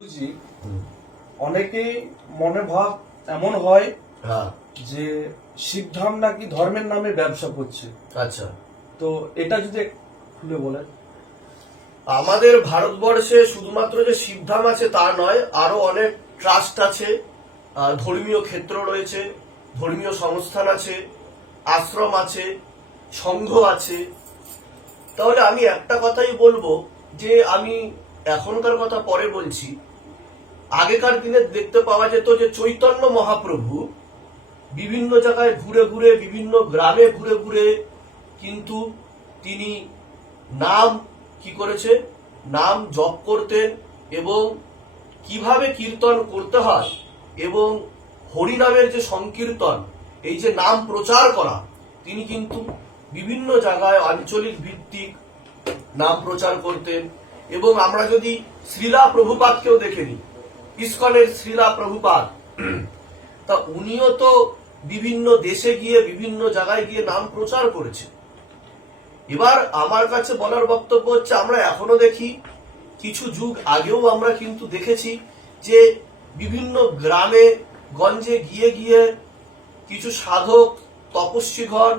বুঝি অনেকেই মনে ভাব এমন হয় যে শিবধাম নাকি ধর্মের নামে ব্যবসা করছে। আচ্ছা, তো এটা যদি খুলে বলেন। আমাদের ভারতবর্ষে শুধুমাত্র যে শিবধাম আছে তা নয়, আরো অনেক ট্রাস্ট আছে, ধর্মীয় ক্ষেত্র রয়েছে, ধর্মীয় সংস্থান আছে, আশ্রম আছে, সংঘ আছে। তাহলে আমি একটা কথাই বলবো যে আমি এখনকার কথা পরে বলছি। আগেকার দিনে দেখতে পাওয়া যেত যে চৈতন্য মহাপ্রভু বিভিন্ন জায়গায় ঘুরে ঘুরে, বিভিন্ন গ্রামে ঘুরে ঘুরে কিন্তু তিনি নাম কি করেছে, নাম জপ করতেন এবং কিভাবে কীর্তন করতে হয় এবং হরিনামের যে সংকীর্তন, এই যে নাম প্রচার করা, তিনি কিন্তু বিভিন্ন জায়গায় আঞ্চলিক ভিত্তিক নাম প্রচার করতেন। এবং আমরা যদি শ্রীলা প্রভুপাদকেও দেখে নিই, ইসকনের শ্রীলা প্রভুপাদ, তা উনিও তো বিভিন্ন দেশে গিয়ে, বিভিন্ন জায়গায় গিয়ে নাম প্রচার করেছে। এবার আমার কাছে বলার বক্তব্য হচ্ছে, আমরা এখনো দেখি, কিছু যুগ আগেও আমরা কিন্তু দেখেছি যে বিভিন্ন গ্রামে গঞ্জে গিয়ে গিয়ে কিছু সাধক, তপস্বীগণ,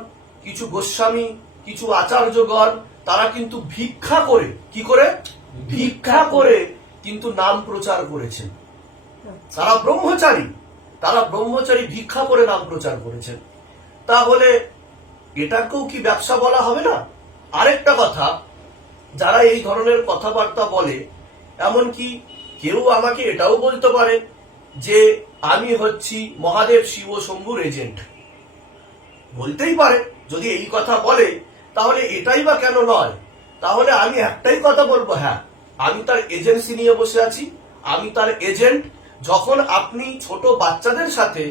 কিছু গোস্বামী, কিছু আচার্যগণ, তারা কিন্তু ভিক্ষা করে, কি করে, ভিক্ষা করে কিন্তু নাম প্রচার করেছেন। তারা ব্রহ্মচারী ভিক্ষা করে নাম প্রচার করেছেন। তাহলে এটাকেও কি ব্যবসা বলা হবে না? আরেকটা কথা, যারা এই ধরনের কথাবার্তা বলে, এমনকি কেউ আমাকে এটাও বলতে পারে যে আমি হচ্ছি মহাদেব শিব শম্ভুর এজেন্ট। বলতেই পারে, যদি এই কথা বলে, তাহলে এটাই বা কেন নয়? তাহলে আমি একটাই কথা বলবো, হ্যাঁ, আমি তার এজেন্সি নিয়ে বসে আছি, আমি তার এজেন্ট। যখন আপনি ছোট বাচ্চাদের সাথে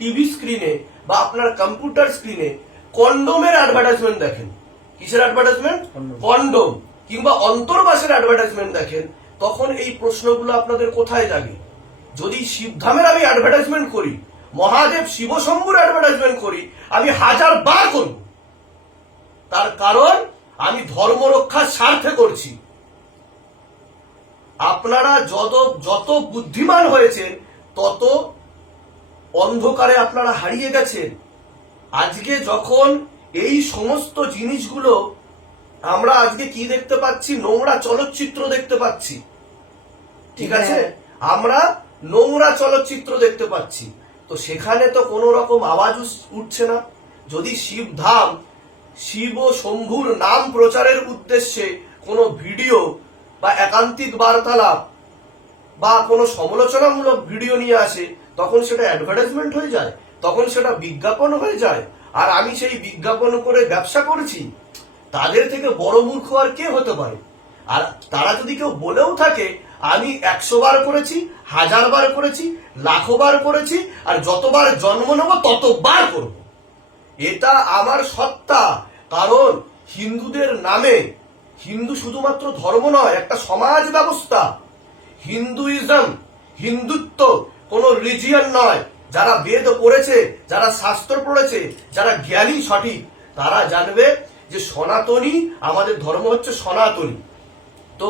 টিভি স্ক্রিনে বা আপনার কম্পিউটার স্ক্রিনে কন্ডোমের অ্যাডভার্টাইজমেন্ট দেখেন, কিসের অ্যাডভার্টাইজমেন্ট? কন্ডোম কিংবা অন্তর্বাসের অ্যাডভার্টাইজমেন্ট দেখেন, তখন এই প্রশ্নগুলো আপনাদের কোথায় জাগে? যদি শিবধামের আমি অ্যাডভার্টাইজমেন্ট করি, মহাদেব শিব শম্ভুর অ্যাডভার্টাইজমেন্ট করি, আমি 1000 বার করব। তার কারণ আমি ধর্ম রক্ষার স্বার্থে করছি। আপনারা যত বুদ্ধিমান হয়েছেন, তত অন্ধকারে আপনারা হারিয়ে গেছেন। আজকে যখন এই সমস্ত জিনিসগুলো আমরা আজকে কি দেখতে পাচ্ছি, নোংরা চলচ্চিত্র দেখতে পাচ্ছি, ঠিক আছে, আমরা নোংরা চলচ্চিত্র দেখতে পাচ্ছি, তো সেখানে তো কোনো রকম আওয়াজ উঠছে না। যদি শিবধাম, শিব শম্ভুর নাম প্রচারের উদ্দেশ্যে কোনো ভিডিও বা একান্তিক বার্তালাপ বা কোনো সমালোচনামূলক ভিডিও নিয়ে আসে, তখন সেটা অ্যাডভার্টাইজমেন্ট হয়ে যায়, তখন সেটা বিজ্ঞাপন হয়ে যায়। আর আমি সেই বিজ্ঞাপন করে ব্যবসা করছি, তাদের থেকে বড় মূর্খ আর কে হতে পারে? আর তারা যদি কেউ বলেও থাকে আমি 100 বার করেছি, 1000 বার করেছি, লাখো বার করেছি, আর যতবার জন্ম নেব ততবার করব, এটা আমার সত্তা। কারণ হিন্দুদের নামে, হিন্দু শুধুমাত্র ধর্ম নয়, একটা সমাজ ব্যবস্থা। হিন্দুইজম, হিন্দুত্ব কোন রিজিয়ন নয়। যারা বেদ পড়েছে, যারা শাস্ত্র পড়েছে, যারা জ্ঞানী সঠিক, তারা জানবে যে সনাতনী, আমাদের ধর্ম হচ্ছে সনাতনী। তো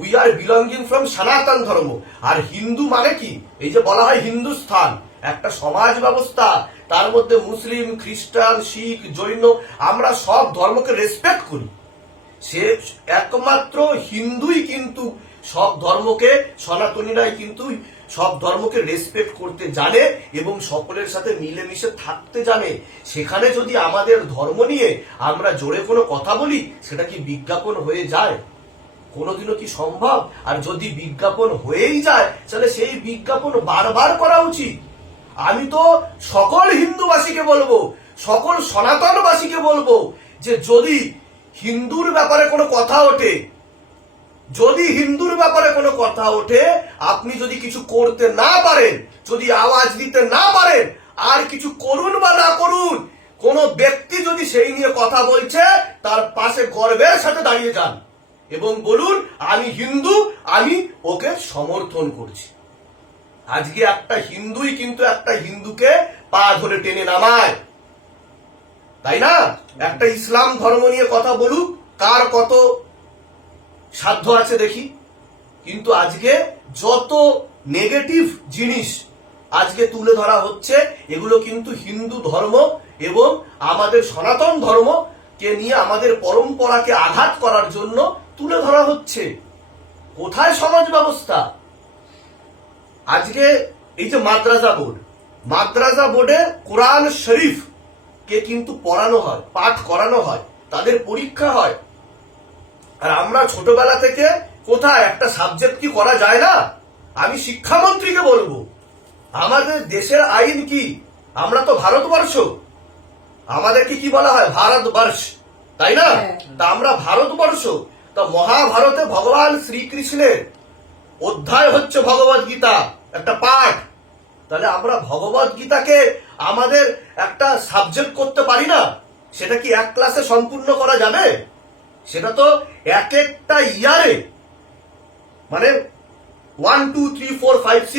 উই আর বিলঙ্গিং ফ্রম সনাতন ধর্ম। আর হিন্দু মানে কি? এই যে বলা হয় হিন্দুস্থান, একটা সমাজ ব্যবস্থা, তার মধ্যে মুসলিম, খ্রিস্টান, শিখ, জৈন, আমরা সব ধর্মকে রেসপেক্ট করি। সে একমাত্র হিন্দুই কিন্তু সব ধর্মকে, সনাতনীরাই কিন্তু সব ধর্মকে রেসপেক্ট করতে জানে এবং সকলের সাথে মিলেমিশে থাকতে জানে। সেখানে যদি আমাদের ধর্ম নিয়ে আমরা জোরে কোনো কথা বলি, সেটা কি বিজ্ঞাপন হয়ে যায়? কোনোদিনও কি সম্ভব? আর যদি বিজ্ঞাপন হয়েই যায়, তাহলে সেই বিজ্ঞাপন বারবার করা উচিত। আমি তো সকল হিন্দুবাসীকে বলবো, সকল সনাতনবাসীকে বলবো, যে যদি হিন্দুর ব্যাপারে কোনো কথা ওঠে, যদি হিন্দুর ব্যাপারে কোনো কথা ওঠে, আপনি যদি কিছু করতে না পারেন, যদি আওয়াজ দিতে না পারেন, আর কিছু করুন বা না করুন, কোন ব্যক্তি যদি সেই নিয়ে কথা বলছে, তার পাশে গর্বের সাথে দাঁড়িয়ে যান এবং বলুন আমি হিন্দু, আমি ওকে সমর্থন করছি। আজকে একটা হিন্দুই কিন্তু একটা হিন্দুকে পা ধরে টেনে নামায়, তাই না? একটা ইসলাম ধর্ম নিয়ে কথা বলুক, কার কত সাধ্য আছে দেখি। কিন্তু আজকে যত নেগেটিভ জিনিস আজকে তুলে ধরা হচ্ছে, এগুলো কিন্তু হিন্দু ধর্ম এবং আমাদের সনাতন ধর্মকে নিয়ে আমাদের পরম্পরাকে আঘাত করার জন্য তুলে ধরা হচ্ছে। কোথায় সমাজ ব্যবস্থা? আজকে এই যে মাদ্রাসা বোর্ডে কোরআন শরীফ কে কিন্তু পড়ানো হয়, পাঠ করানো হয়, তাদের পরীক্ষা হয়। আর আমরা ছোটবেলা থেকে কোথায় একটা সাবজেক্ট কি করা যায় না? আমি শিক্ষামন্ত্রীকে বলবো, আমাদের দেশের আইন কি? আমরা তো ভারতবর্ষ, আমাদেরকে কি বলা হয়? ভারতবর্ষ, তাই না? তা আমরা ভারতবর্ষ। তা মহাভারতে ভগবান শ্রীকৃষ্ণের অধ্যায় হচ্ছে ভগবত গীতা, একটা পাঠ। তাহলে আমরা ভগবত গীতাকে আমাদের একটা সাবজেক্ট করতে পারি না? সেটা কি এক ক্লাসে সম্পূর্ণ করা যাবে? সেটা তো এক একটা ইয়ারে, মানে 1 2 3 4 5 6